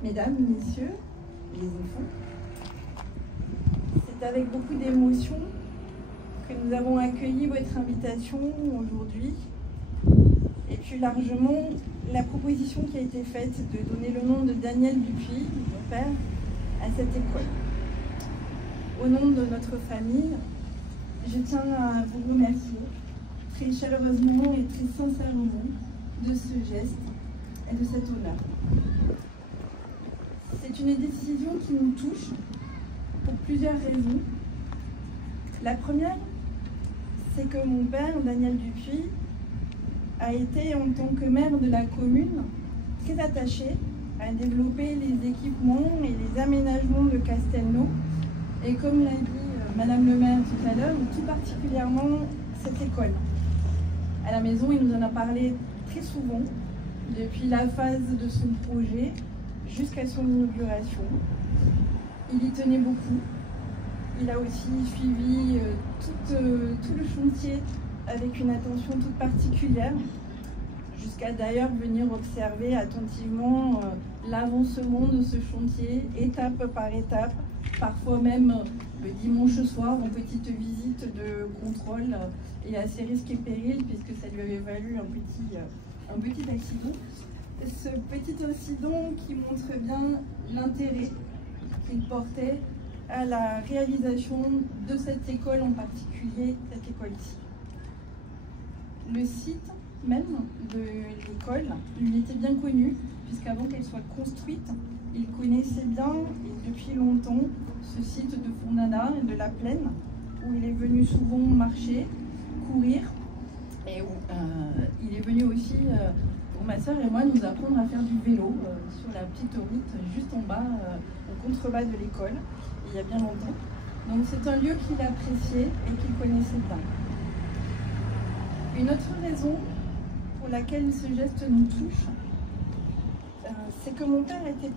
Mesdames, messieurs, les enfants, c'est avec beaucoup d'émotion que nous avons accueilli votre invitation aujourd'hui et plus largement la proposition qui a été faite de donner le nom de Daniel Dupuis, mon père, à cette école. Au nom de notre famille, je tiens à vous remercier très chaleureusement et très sincèrement de ce geste et de cet honneur. C'est une décision qui nous touche pour plusieurs raisons. La première, c'est que mon père, Daniel Dupuis, a été, en tant que maire de la commune, très attaché à développer les équipements et les aménagements de Castelnau. Et comme l'a dit Madame le maire tout à l'heure, tout particulièrement cette école. À la maison, il nous en a parlé très souvent, depuis la phase de son projet jusqu'à son inauguration. Il y tenait beaucoup. Il a aussi suivi tout le chantier avec une attention toute particulière, jusqu'à d'ailleurs venir observer attentivement l'avancement de ce chantier, étape par étape, parfois même le dimanche soir en petite visite de contrôle et à ses risques et périls, puisque ça lui avait valu un petit accident. Ce petit incident qui montre bien l'intérêt qu'il portait à la réalisation de cette école en particulier, cette école-ci. Le site même de l'école lui était bien connu, puisqu'avant qu'elle soit construite, il connaissait bien et depuis longtemps ce site de Fontdana et de la Plaine, où il est venu souvent marcher, courir, et où il est venu aussi, pour ma soeur et moi, nous apprendre à faire du vélo sur la petite route juste en bas, au contrebas de l'école, il y a bien longtemps. Donc c'est un lieu qu'il appréciait et qu'il connaissait bien. Une autre raison pour laquelle ce geste nous touche, c'est que mon père était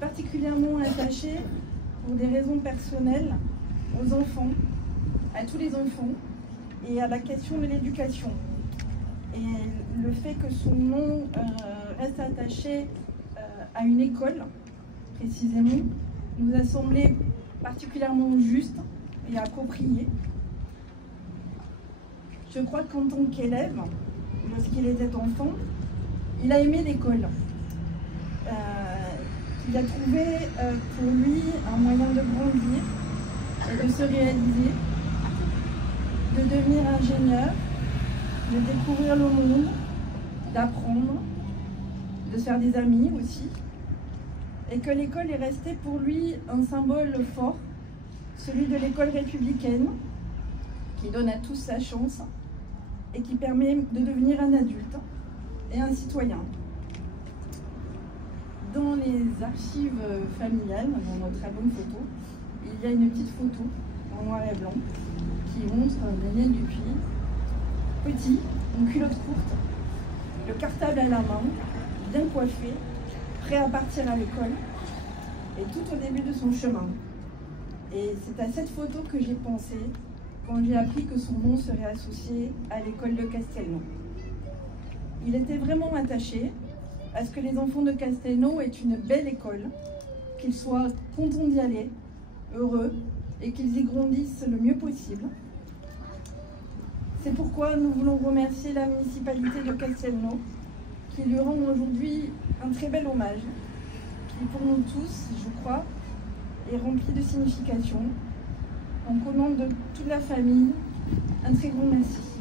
particulièrement attaché, pour des raisons personnelles, aux enfants, à tous les enfants, et à la question de l'éducation. Et le fait que son nom reste attaché à une école, précisément, nous a semblé particulièrement juste et approprié. Je crois qu'en tant qu'élève, lorsqu'il était enfant, il a aimé l'école. Il a trouvé pour lui un moyen de grandir et de se réaliser, de devenir ingénieur, de découvrir le monde, d'apprendre, de se faire des amis aussi. Et que l'école est restée pour lui un symbole fort, celui de l'école républicaine, qui donne à tous sa chance et qui permet de devenir un adulte et un citoyen. Dans les archives familiales, dans notre album photo, il y a une petite photo en noir et blanc qui montre Daniel Dupuis, petit, une culotte courte, le cartable à la main, bien coiffé, prêt à partir à l'école, et tout au début de son chemin. Et c'est à cette photo que j'ai pensé quand j'ai appris que son nom serait associé à l'école de Castelnau. Il était vraiment attaché à ce que les enfants de Castelnau aient une belle école, qu'ils soient contents d'y aller, heureux, et qu'ils y grandissent le mieux possible. C'est pourquoi nous voulons remercier la municipalité de Castelnau, qui lui rend aujourd'hui un très bel hommage, qui pour nous tous, je crois, est rempli de signification. Donc au nom de toute la famille, un très grand merci.